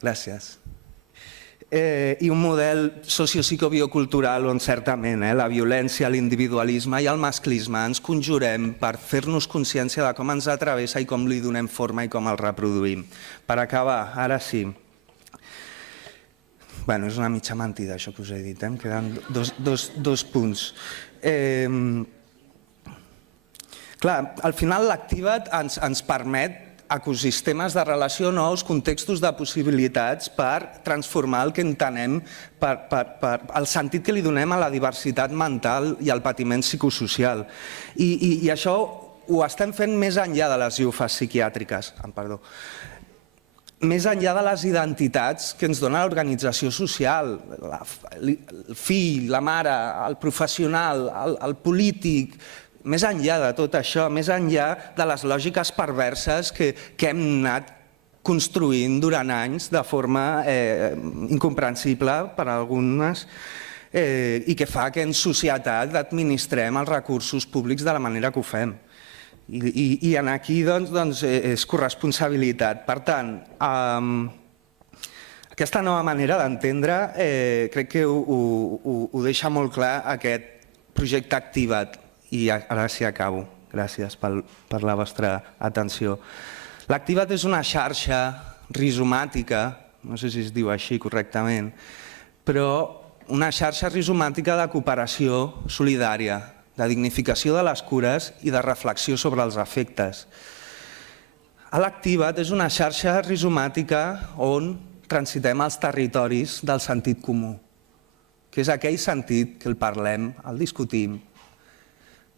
Gràcies. I un model sociopsicobiocultural on certament la violència, l'individualisme i el masclisme ens conjurem per fer-nos consciència de com ens travessa i com li donem forma i com el reproduïm. Per acabar, ara sí. Bé, és una mitja mentida això que us he dit, em queden dos punts. Clar, al final l'Activa't ens permet ecosistemes de relació nous, contextos de possibilitats per transformar el que entenem, el sentit que li donem a la diversitat mental i al patiment psicosocial. I això ho estem fent més enllà de les llufes psiquiàtriques, més enllà de les identitats que ens dona l'organització social, el fill, la mare, el professional, el polític. Més enllà de tot això, més enllà de les lògiques perverses que hem anat construint durant anys de forma incomprensible per a algunes i que fa que en societat administrem els recursos públics de la manera que ho fem. I aquí és corresponsabilitat. Per tant, aquesta nova manera d'entendre crec que ho deixa molt clar aquest projecte Activa't. I ara sí acabo. Gràcies per la vostra atenció. L'Activa't és una xarxa rizomàtica, no sé si es diu així correctament, però una xarxa rizomàtica de cooperació solidària, de dignificació de les cures i de reflexió sobre els efectes. L'Activa't és una xarxa rizomàtica on transitem els territoris del sentit comú, que és aquell sentit que el parlem, el discutim,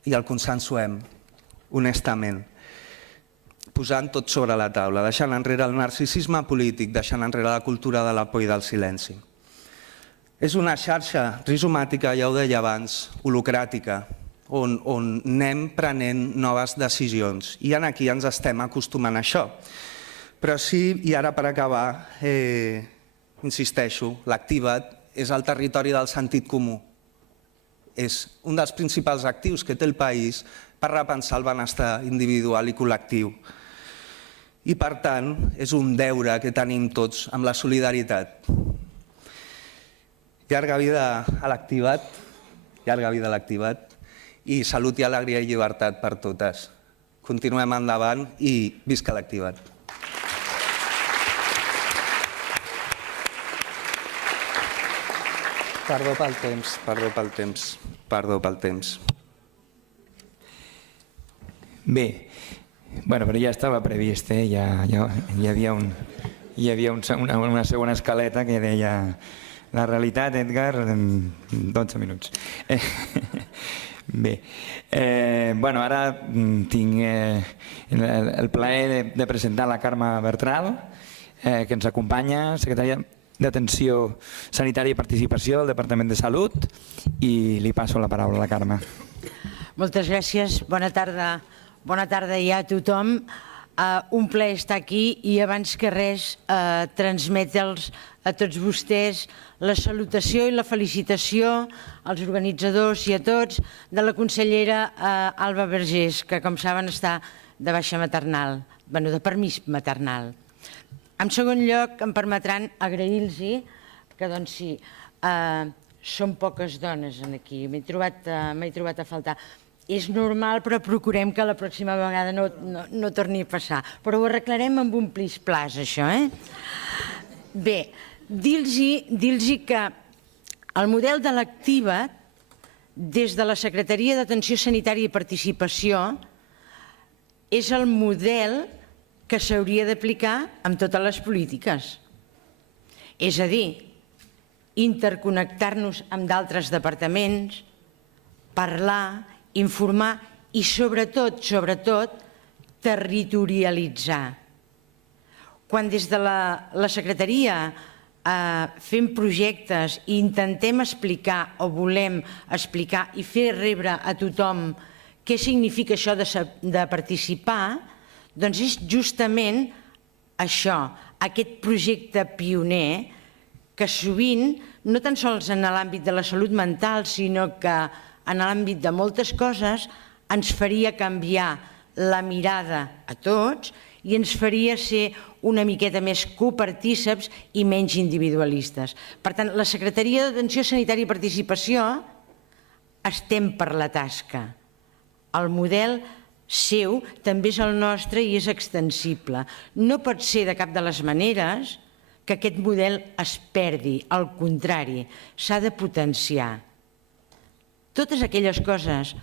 i el consensuem, honestament, posant tot sobre la taula, deixant enrere el narcisisme polític, deixant enrere la cultura de la por i del silenci. És una xarxa rizomàtica, ja ho deia abans, holocràtica, on anem prenent noves decisions. I aquí ens estem acostumant a això. Però sí, i ara per acabar, insisteixo, l'Activa't és el territori del sentit comú. És un dels principals actius que té el país per repensar el benestar individual i col·lectiu. I per tant, és un deure que tenim tots amb la solidaritat. Llarga vida a l'Activa't, llarga vida a l'Activa't i salut i alegria i llibertat per totes. Continuem endavant i visca l'Activa't. Perdó pel temps. Bé, però ja estava previst, hi havia una segona escaleta que deia la realitat, Edgar, en 12 minuts. Bé, ara tinc el plaer de presentar la Carme Bertral, que ens acompanya, secretària d'Atenció Sanitària i Participació del Departament de Salut, i li passo la paraula a la Carme. Moltes gràcies, bona tarda ja a tothom. Un plaer estar aquí i abans que res transmetre'ls a tots vostès la salutació i la felicitació als organitzadors i a tots de la consellera Alba Vergés, que com saben està de baixa maternal, de permís maternal. En segon lloc, em permetran agrair-los que, doncs sí, són poques dones aquí, m'he trobat a faltar. És normal, però procurem que la pròxima vegada no torni a passar. Però ho arreglarem amb un plis-plas, això, Bé, dir-los que el model de l'Activa't, des de la Secretaria d'Atenció Sanitària i Participació, és el model que s'hauria d'aplicar amb totes les polítiques. És a dir, interconnectar-nos amb d'altres departaments, parlar, informar i sobretot territorialitzar. Quan des de la Secretaria fem projectes i intentem explicar o volem explicar i fer rebre a tothom què significa això de participar, doncs és justament això, aquest projecte pioner que sovint, no tan sols en l'àmbit de la salut mental, sinó que en l'àmbit de moltes coses ens faria canviar la mirada a tots i ens faria ser una miqueta més copartíceps i menys individualistes. Per tant, la Secretaria d'Atenció Sanitària i Participació estem per la tasca. El model seu també és el nostre i és extensible. No pot ser de cap de les maneres que aquest model es perdi, al contrari, s'ha de potenciar. Totes aquelles coses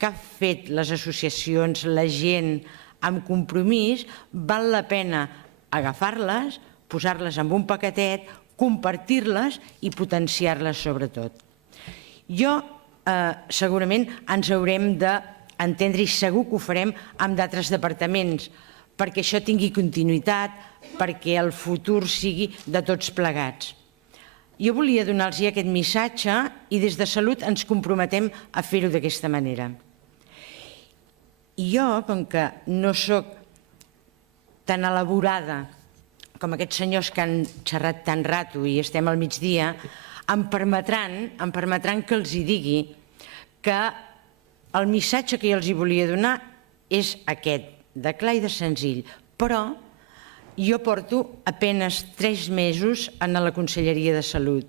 que han fet les associacions, la gent, amb compromís, val la pena agafar-les, posar-les en un paquetet, compartir-les i potenciar-les sobretot. Segurament ens haurem d'entendre, i segur que ho farem amb d'altres departaments, perquè això tingui continuïtat, perquè el futur sigui de tots plegats. Jo volia donar-los aquest missatge i des de Salut ens comprometem a fer-ho d'aquesta manera. I jo, com que no sóc tan elaborada com aquests senyors que han xerrat tan rato i estem al migdia, em permetran que els digui que el missatge que jo els volia donar és aquest, de clar i de senzill, però jo porto apenas 3 mesos a la Conselleria de Salut,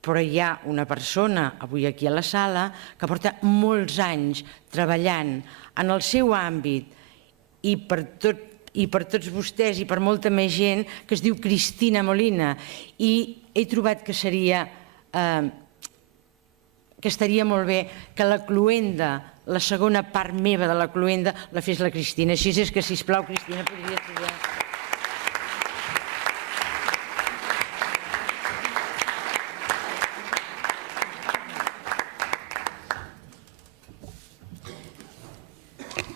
però hi ha una persona avui aquí a la sala que porta molts anys treballant en el seu àmbit i per tots vostès i per molta més gent, que es diu Cristina Molina, i he trobat que estaria molt bé que la cloenda, la segona part meva de la cloenda, la fes la Cristina. Així és que, sisplau, Cristina, podria estudiar.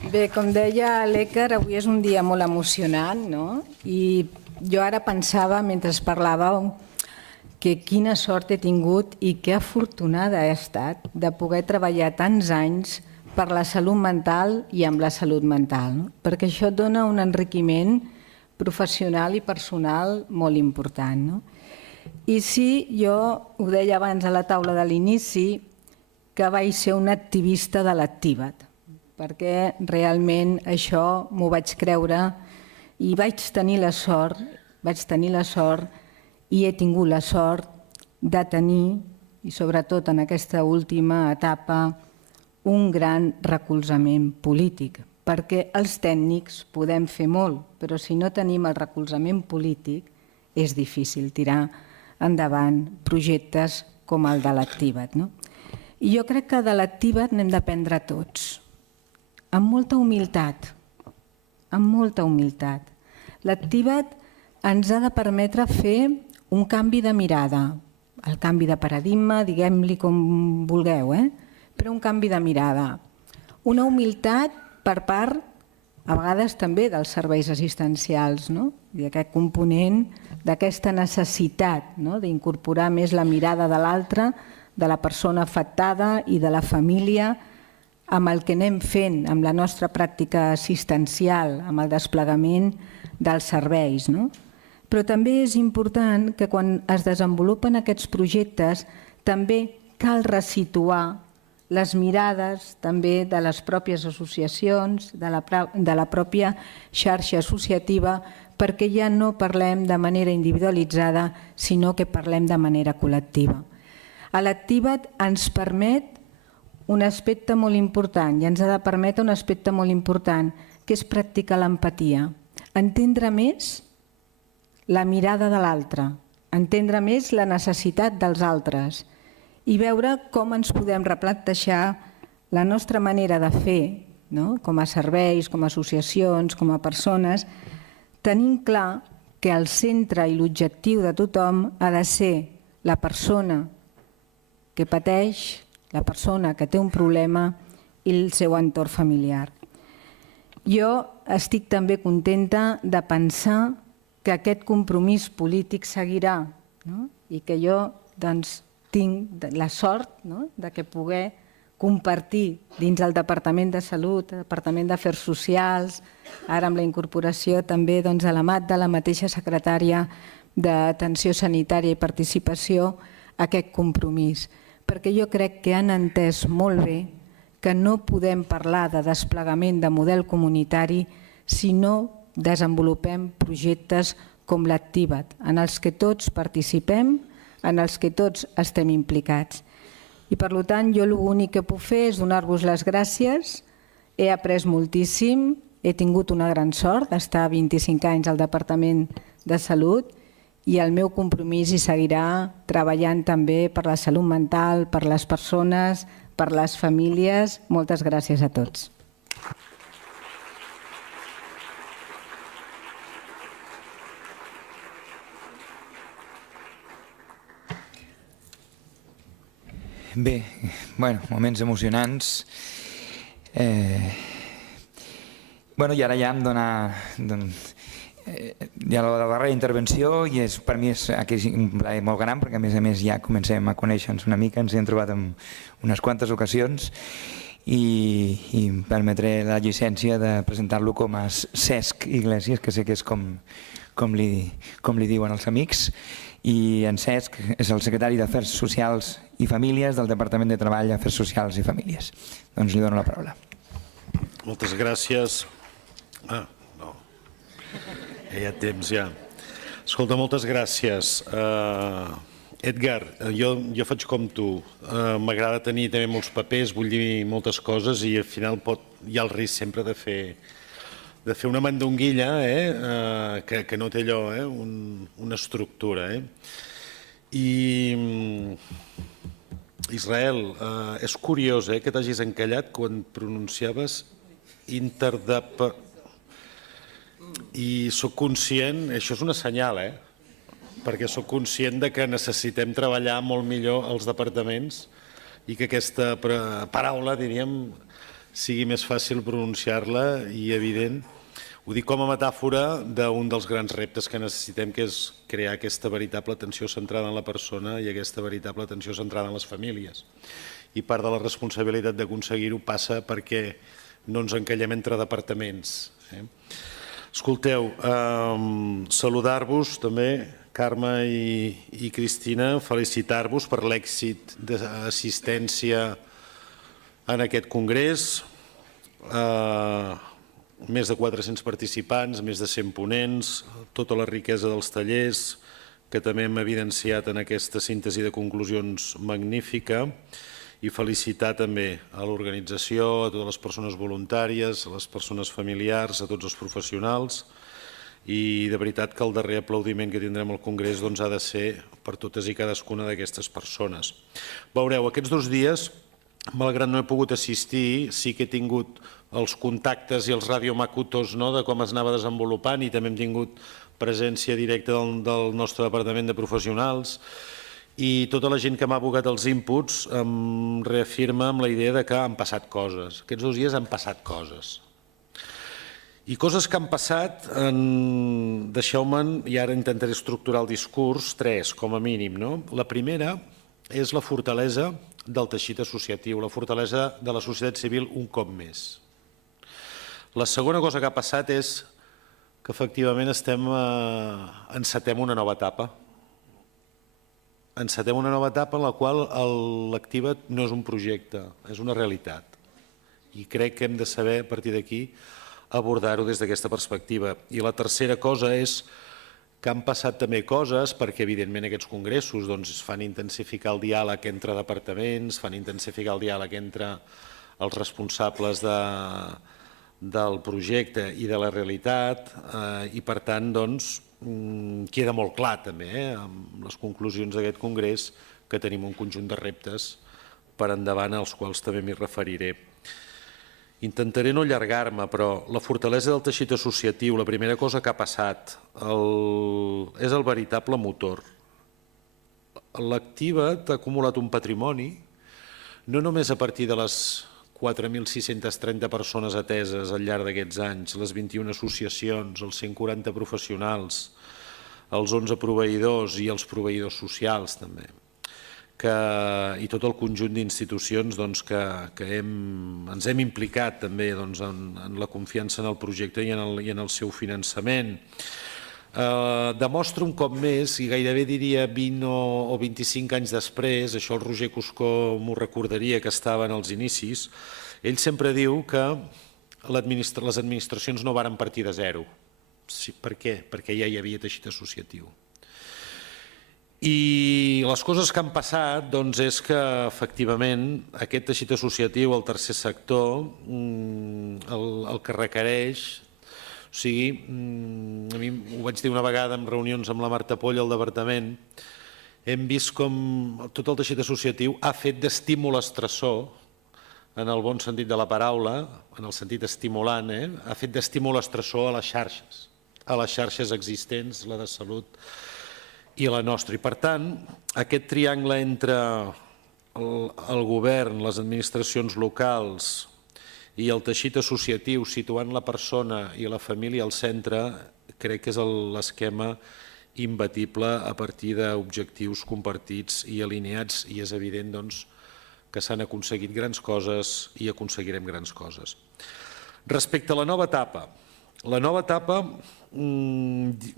Bé, com deia l'Èker, avui és un dia molt emocionant, no? I jo ara pensava, mentre parlàveu, que quina sort he tingut i que afortunada he estat de poder treballar tants anys per la salut mental i amb la salut mental, no? Perquè això et dona un enriquiment professional i personal molt important, no? I sí, jo ho deia abans a la taula de l'inici, que vaig ser una activista de l'Activa't, perquè realment això m'ho vaig creure i vaig tenir la sort i he tingut la sort de tenir, i sobretot en aquesta última etapa, un gran recolzament polític, perquè els tècnics podem fer molt, però si no tenim el recolzament polític és difícil tirar endavant projectes com el de l'Activa't, no? I jo crec que de l'Activa't n'hem d'aprendre tots, amb molta humilitat, L'Activa't ens ha de permetre fer un canvi de mirada, el canvi de paradigma, diguem-li com vulgueu, però un canvi de mirada. Una humilitat per part, a vegades també dels serveis assistencials, no? I aquest component d'aquesta necessitat, no? D'incorporar més la mirada de l'altre, de la persona afectada i de la família, amb el que anem fent, amb la nostra pràctica assistencial, amb el desplegament dels serveis, no? Però també és important que quan es desenvolupen aquests projectes també cal resituar les mirades també de les pròpies associacions, de la pròpia xarxa associativa, perquè ja no parlem de manera individualitzada, sinó que parlem de manera col·lectiva. L'Activa't ens permet un aspecte molt important i ens ha de permetre un aspecte molt important, que és practicar l'empatia, entendre més la mirada de l'altre, entendre més la necessitat dels altres i veure com ens podem replantejar la nostra manera de fer, no? Com a serveis, com a associacions, com a persones, tenint clar que el centre i l'objectiu de tothom ha de ser la persona que pateix, la persona que té un problema i el seu entorn familiar. Jo estic també contenta de pensar que aquest compromís polític seguirà, no? I que jo tinc la sort de que poder compartir dins el Departament de Salut, el Departament d'Afers Socials, ara amb la incorporació també a la Mat de la mateixa secretària d'Atenció Sanitària i Participació, aquest compromís. Perquè jo crec que han entès molt bé que no podem parlar de desplegament de model comunitari si no desenvolupem projectes com l'Activa't, en els que tots participem, en els que tots estem implicats. I per tant, jo l'únic que puc fer és donar-vos les gràcies. He après moltíssim, he tingut una gran sort d'estar 25 anys al Departament de Salut i el meu compromís hi seguirà treballant també per la salut mental, per les persones, per les famílies. Moltes gràcies a tots. Bé, moments emocionants. I ara ja em dona ja la darrera intervenció i per mi és un plaer molt gran perquè a més ja comencem a conèixer-nos una mica, ens hi hem trobat en unes quantes ocasions i em permetré la llicència de presentar-lo com a Cesc Iglesias, que sé que és com li diuen els amics, i en Cesc és el secretari d'Afers Socials i Famílies del Departament de Treball, Afers Socials i Famílies. Doncs li dono la paraula. Moltes gràcies. No. Hi ha temps, ja. Escolta, moltes gràcies. Edgar, jo faig com tu. M'agrada tenir també molts papers, vull dir moltes coses i al final hi ha el risc sempre de fer una mandonguilla que no té allò, una estructura. I Israel, és curiós que t'hagis encallat quan pronunciaves i soc conscient, això és una senyal, perquè soc conscient que necessitem treballar molt millor els departaments i que aquesta paraula, diríem, sigui més fàcil pronunciar-la i evident. Ho dic com a metàfora d'un dels grans reptes que necessitem, que és crear aquesta veritable atenció centrada en la persona i aquesta veritable atenció centrada en les famílies. I part de la responsabilitat d'aconseguir-ho passa perquè no ens encallem entre departaments. Escolteu, saludar-vos també, Carme i Cristina, felicitar-vos per l'èxit d'assistència en aquest congrés. Més de 400 participants, més de 100 ponents, tota la riquesa dels tallers, que també hem evidenciat en aquesta síntesi de conclusions magnífica, i felicitar també a l'organització, a totes les persones voluntàries, a les persones familiars, a tots els professionals, i de veritat que el darrer aplaudiment que tindrem al Congrés ha de ser per totes i cadascuna d'aquestes persones. Veureu, aquests 2 dies, malgrat no he pogut assistir, sí que he tingut els contactes i els radiomacutos de com es anava desenvolupant i també hem tingut presència directa del nostre departament de professionals i tota la gent que m'ha abocat els inputs em reafirma amb la idea que han passat coses. Aquests 2 dies han passat coses. I coses que han passat, deixeu-me'n, i ara intentaré estructurar el discurs, 3 com a mínim. La primera és la fortalesa del teixit associatiu, la fortalesa de la societat civil un cop més. La segona cosa que ha passat és que efectivament encetem una nova etapa. Encetem una nova etapa en la qual l'Activa't no és un projecte, és una realitat. I crec que hem de saber, a partir d'aquí, abordar-ho des d'aquesta perspectiva. I la tercera cosa és que han passat també coses, perquè evidentment aquests congressos fan intensificar el diàleg entre departaments, fan intensificar el diàleg entre els responsables del projecte i de la realitat i per tant queda molt clar també amb les conclusions d'aquest congrés que tenim un conjunt de reptes per endavant als quals també m'hi referiré. Intentaré no allargar-me, però la fortalesa del teixit associatiu, la primera cosa que ha passat, és el veritable motor. L'Activa't ha acumulat un patrimoni, no només a partir de les 4.630 persones ateses al llarg d'aquests anys, les 21 associacions, els 140 professionals, els 11 proveïdors i els proveïdors socials també, i tot el conjunt d'institucions que ens hem implicat també en la confiança en el projecte i en el seu finançament. Demostra un cop més, i gairebé diria 20 o 25 anys després, això el Roger Cuscó m'ho recordaria que estava en els inicis, ell sempre diu que les administracions no varen partir de zero, Sí, per què? Perquè ja hi havia teixit associatiu. I les coses que han passat doncs, és que efectivament aquest teixit associatiu, el tercer sector, el que requereix, o sigui, a mi ho vaig dir una vegada en reunions amb la Marta Poll al departament, hem vist com tot el teixit associatiu ha fet d'estímul estressor, en el bon sentit de la paraula, en el sentit estimulant, ha fet d'estímul estressor a les xarxes existents, la de salut i la nostra. I per tant, aquest triangle entre el govern, les administracions locals i el teixit associatiu, situant la persona i la família al centre, crec que és l'esquema imbatible a partir d'objectius compartits i alineats, i és evident doncs, que s'han aconseguit grans coses i aconseguirem grans coses. Respecte a la nova etapa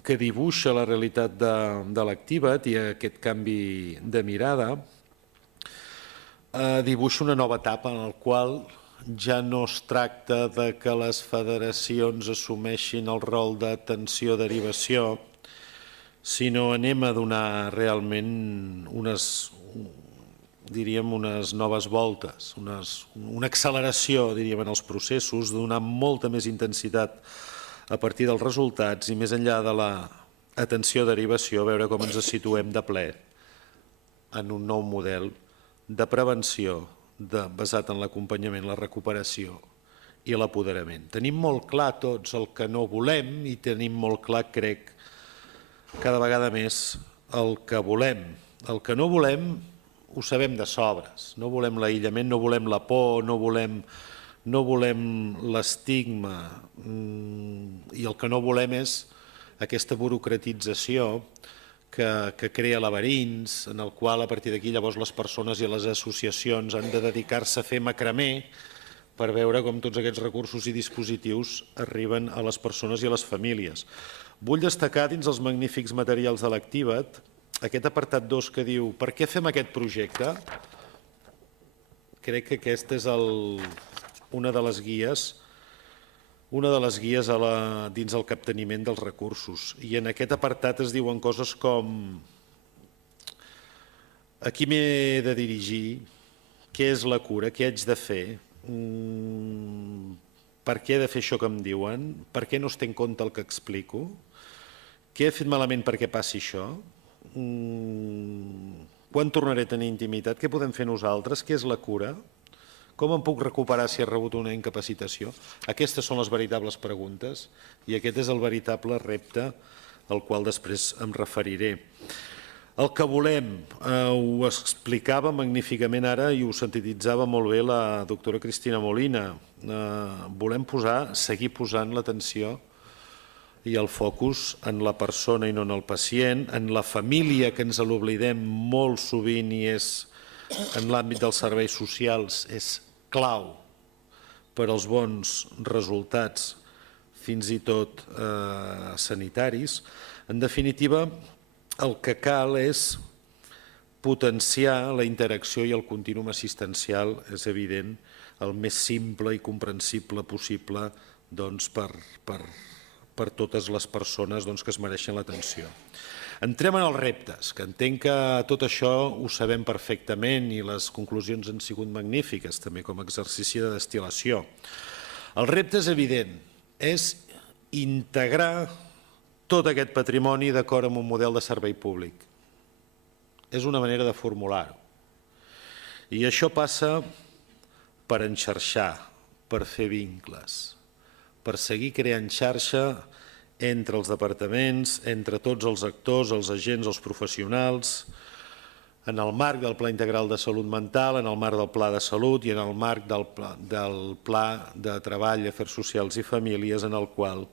que dibuixa la realitat de l'Activa't i aquest canvi de mirada, dibuixa una nova etapa en la qual ja no es tracta de que les federacions assumeixin el rol d'atenció-derivació, sinó anem a donar realment unes noves voltes, una acceleració, diríem, en els processos, donar molta més intensitat a partir dels resultats i més enllà de l'atenció-derivació, veure com ens situem de ple en un nou model de prevenció basat en l'acompanyament, la recuperació i l'apoderament. Tenim molt clar tots el que no volem i tenim molt clar, crec, cada vegada més el que volem. El que no volem ho sabem de sobres. No volem l'aïllament, no volem la por, no volem l'estigma i el que no volem és aquesta burocratització que crea laberints, en el qual a partir d'aquí llavors les persones i les associacions han de dedicar-se a fer macramé per veure com tots aquests recursos i dispositius arriben a les persones i a les famílies. Vull destacar dins els magnífics materials de l'Activa't aquest apartat 2 que diu per què fem aquest projecte. Crec que aquesta és una de les guies dins el capteniment dels recursos. I en aquest apartat es diuen coses com a qui m'he de dirigir, què és la cura, què haig de fer, per què he de fer això que em diuen, per què no es té en compte el que explico, què he fet malament perquè passi això, quan tornaré a tenir intimitat, què podem fer nosaltres, què és la cura, com em puc recuperar si he rebut una incapacitació? Aquestes són les veritables preguntes i aquest és el veritable repte al qual després em referiré. El que volem, ho explicava magníficament ara i ho sintetitzava molt bé la doctora Cristina Molina, volem seguir posant l'atenció i el focus en la persona i no en el pacient, en la família, que ens l'oblidem molt sovint i és en l'àmbit dels serveis socials és clau per als bons resultats, fins i tot sanitaris. En definitiva, el que cal és potenciar la interacció i el contínuum assistencial, és evident, el més simple i comprensible possible per totes les persones que es mereixen l'atenció. Entrem en els reptes, que entenc que tot això ho sabem perfectament i les conclusions han sigut magnífiques, també com a exercici de destil·lació. El repte és evident, és integrar tot aquest patrimoni d'acord amb un model de servei públic. És una manera de formular-ho. I això passa per enxarxar, per fer vincles, per seguir creant xarxa entre els departaments, entre tots els actors, els agents, els professionals, en el marc del Pla Integral de Salut Mental, en el marc del Pla de Salut i en el marc del Pla de Treball, Afers Socials i Famílies, en el qual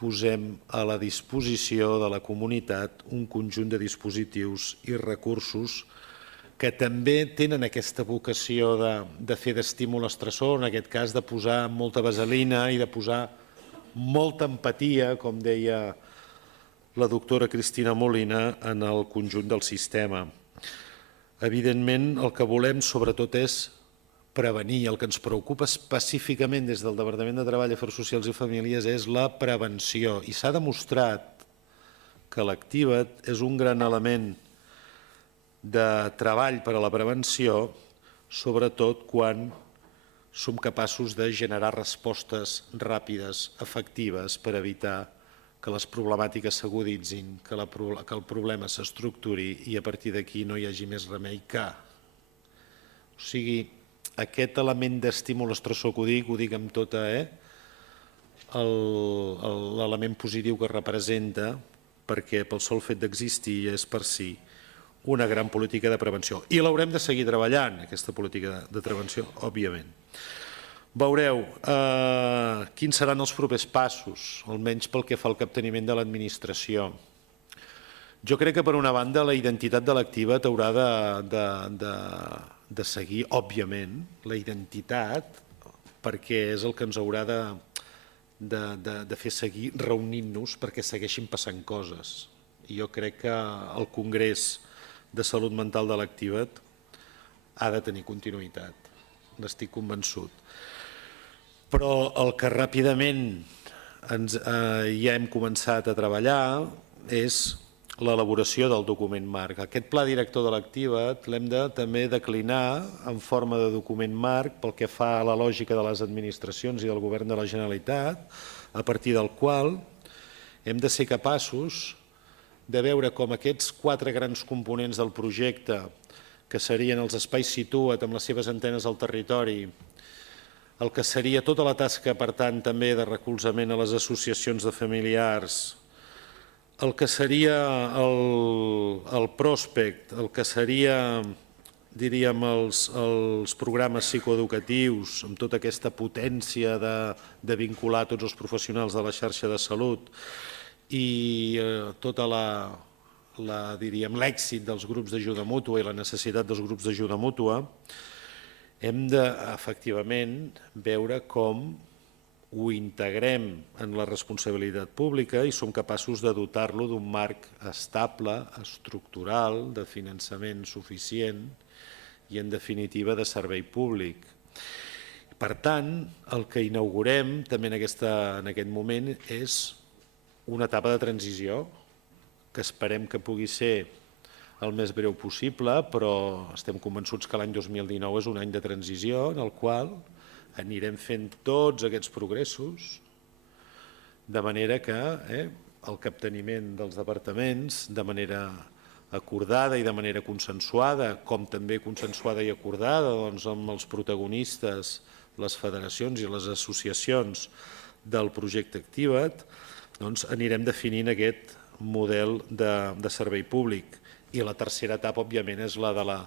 posem a la disposició de la comunitat un conjunt de dispositius i recursos que també tenen aquesta vocació de fer d'estímul estressor, en aquest cas de posar molta vaselina i de posar molta empatia, com deia la doctora Cristina Molina, en el conjunt del sistema. Evidentment, el que volem sobretot és prevenir. El que ens preocupa específicament des del Departament de Treball, Afers Socials i Famílies és la prevenció. I s'ha demostrat que l'Activa't és un gran element de treball per a la prevenció, sobretot quan som capaços de generar respostes ràpides, efectives, per evitar que les problemàtiques s'aguditzin, que el problema s'estructuri i a partir d'aquí no hi hagi més remei que. O sigui, aquest element d'estímul estressor que ho dic amb tota l'element positiu que representa, perquè pel sol fet d'existir és per si una gran política de prevenció. I l'haurem de seguir treballant, aquesta política de prevenció, òbviament. Veureu quins seran els propers passos, almenys pel que fa al capteniment de l'administració. Jo crec que, per una banda, la identitat de l'Activa't haurà de seguir, òbviament, la identitat, perquè és el que ens haurà de fer seguir reunint-nos perquè segueixin passant coses. I jo crec que el Congrés de Salut Mental de l'Activa't ha de tenir continuïtat, n'estic convençut. Però el que ràpidament ja hem començat a treballar és l'elaboració del document marc. Aquest pla director de l'Activa't l'hem de també declinar en forma de document marc pel que fa a la lògica de les administracions i del govern de la Generalitat, a partir del qual hem de ser capaços de veure com aquests 4 grans components del projecte, que serien els espais Situa't amb les seves antenes al territori, el que seria tota la tasca, per tant, també de recolzament a les associacions de familiars, el que seria el prospect, el que seria, diríem, els programes psicoeducatius, amb tota aquesta potència de vincular tots els professionals de la xarxa de salut i tota diríem, l'èxit dels grups d'ajuda mútua i la necessitat dels grups d'ajuda mútua, hem de, efectivament, veure com ho integrem en la responsabilitat pública i som capaços de dotar-lo d'un marc estable, estructural, de finançament suficient i, en definitiva, de servei públic. Per tant, el que inaugurem també en aquest moment és una etapa de transició que esperem que pugui ser el més breu possible, però estem convençuts que l'any 2019 és un any de transició en el qual anirem fent tots aquests progressos de manera que el capteniment dels departaments, de manera acordada i de manera consensuada, com també consensuada i acordada amb els protagonistes, les federacions i les associacions del projecte Activa't, anirem definint aquest model de servei públic. I la tercera etapa, òbviament, és la de la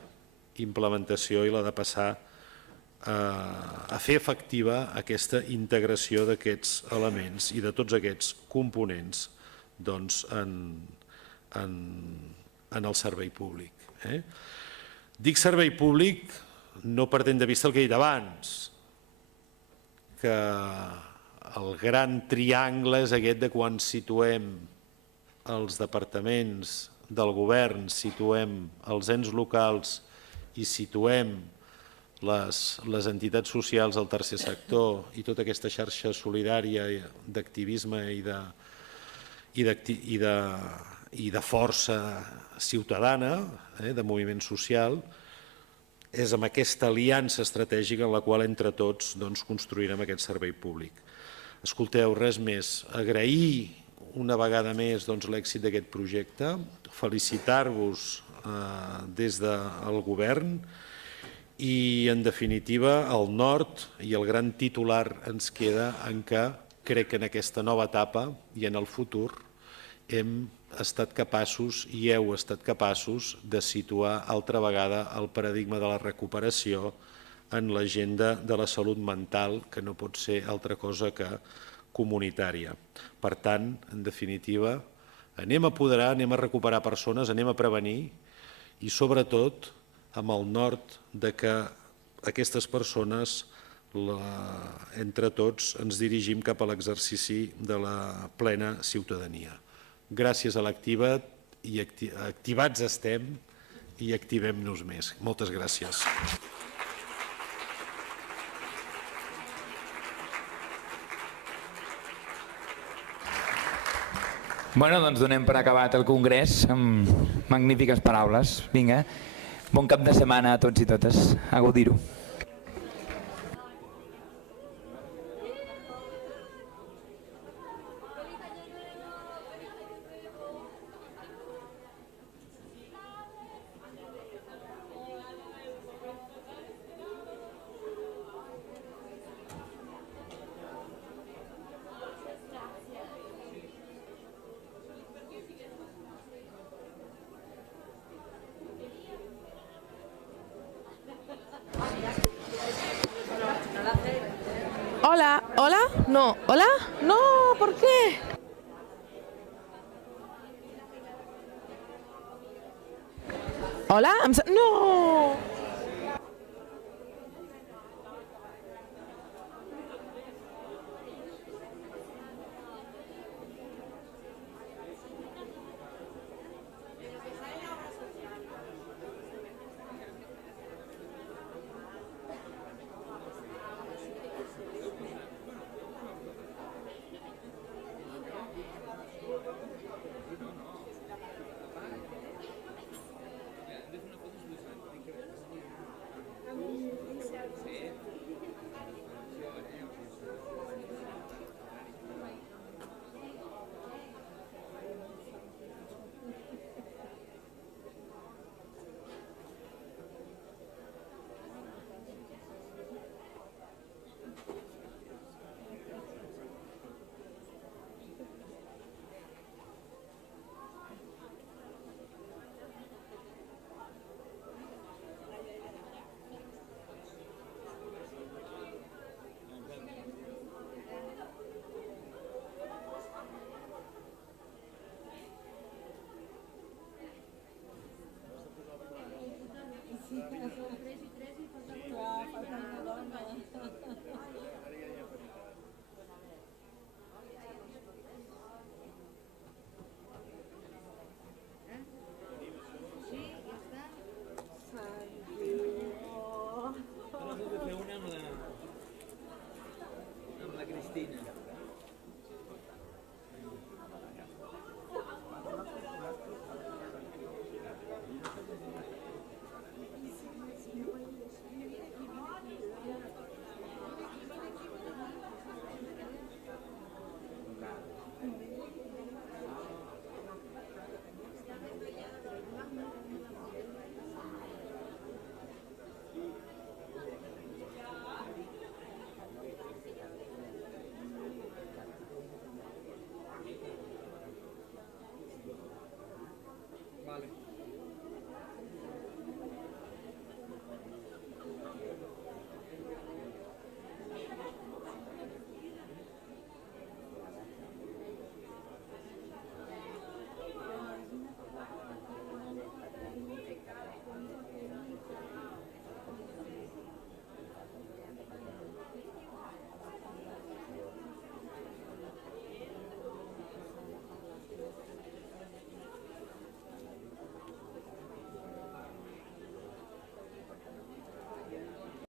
implementació i la de passar a fer efectiva aquesta integració d'aquests elements i de tots aquests components en el servei públic. Dic servei públic no perdent de vista el que he dit abans, que el gran triangle és aquest de quan situem els departaments del govern, situem els ens locals i situem les entitats socials del tercer sector i tota aquesta xarxa solidària d'activisme i de força ciutadana, de moviment social, és amb aquesta aliança estratègica en la qual entre tots construirem aquest servei públic. Escolteu, res més, agrair una vegada més l'èxit d'aquest projecte, felicitar-vos des del govern i, en definitiva, el nord i el gran titular ens queda en què crec que en aquesta nova etapa i en el futur hem estat capaços i heu estat capaços de situar altra vegada el paradigma de la recuperació en l'agenda de la salut mental, que no pot ser altra cosa que comunitària. Per tant, en definitiva, anem a apoderar, anem a recuperar persones, anem a prevenir i, sobretot, amb el nord de que aquestes persones, entre tots, ens dirigim cap a l'exercici de la plena ciutadania. Gràcies a l'Activa't, i activats estem i activem-nos més. Moltes gràcies. Bueno, doncs donem per acabat el congrés amb magnífiques paraules. Vinga, bon cap de setmana a tots i totes. A gaudir-ho. Hola, hola, no, hola, no, ¿por qué? Hola, no. Vale.